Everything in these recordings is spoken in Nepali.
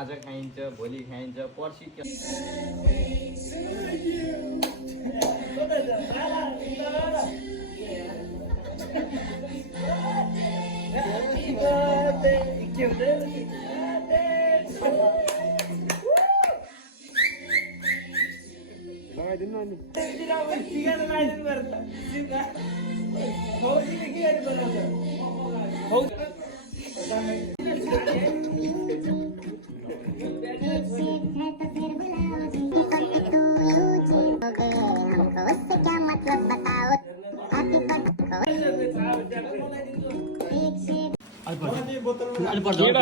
आज खाइन्छ भोलि खाइन्छ पर्सि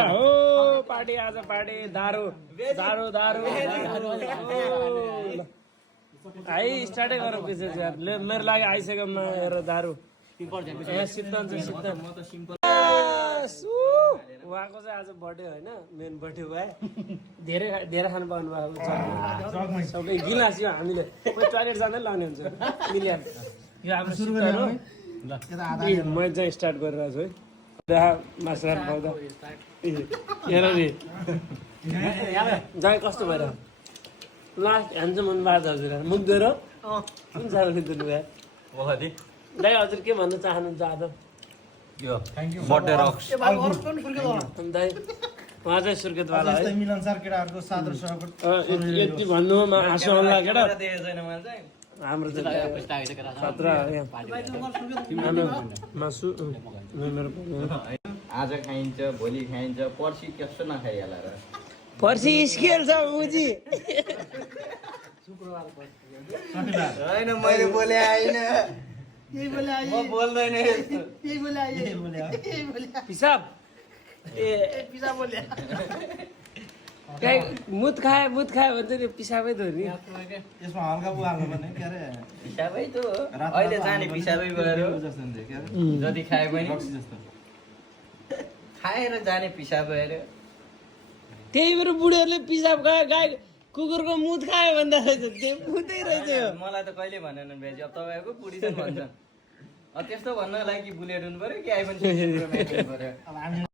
हो पार्टी आज पार्टी दारू दारू दारू आई स्टार्टै गरौँ विशेष यार मेरो लागि आइसक्यो हेर दारू यहाँ सिद्धान्त उहाँको चाहिँ आज बर्थडे होइन मेन बर्थडे भयो धेरै धेरै खानु पाउनु भएको सबै गिलास यो हामीले टोइलेट जाँदै लाउने हुन्छ मिलिहाल्छ यो हाम्रो सिद्धान्त हो म चाहिँ स्टार्ट गरिरहेको छु है मासु पाउँदा हेर नि जाँ कस्तो भएर लास्ट ह्यान्ड मन बाज हजुर मुग्दो र कुन साह्रो दुनु भयो दाइ हजुर के भन्न चाहनुहुन्छ आज यो बर्थडे रक्स दाइ उहाँ चाहिँ सुर्खेतवाला है मिलनसार केटाहरूको सादर स्वागत यति भन्नुमा हाँसो आउला केटा हाम्रो चाहिँ खतरा मासु मेरो आज खाइन्छ भोलि खाइन्छ पर्सि त्यस्तो नखाइहाल र पर्सि स्केल छ मुजी होइन मैले बोले आइन म बोल्दैन पिसाब मुत खायो भन्छ नि पिसाबै त हो नि यसमा हल्का बुहाल्नु पर्ने के अरे पिसाबै त हो अहिले जाने पिसाबै गएर जस्तो हुन्छ के अरे जति खाए पनि रक्सी जस्तो खाएर जाने पिसाब भएर त्यही भएर बुढीहरूले पिसाब खायो गाई कुकुरको मुत खायो भन्दा रहेछ त्यो मुतै रहेछ यो मलाई त कहिले भनेन भेजी अब तपाईँको बुढी चाहिँ भन्छ त्यस्तो भन्नको लागि बुलेट हुनु पर्यो कि आइफोन पर्यो अब हामी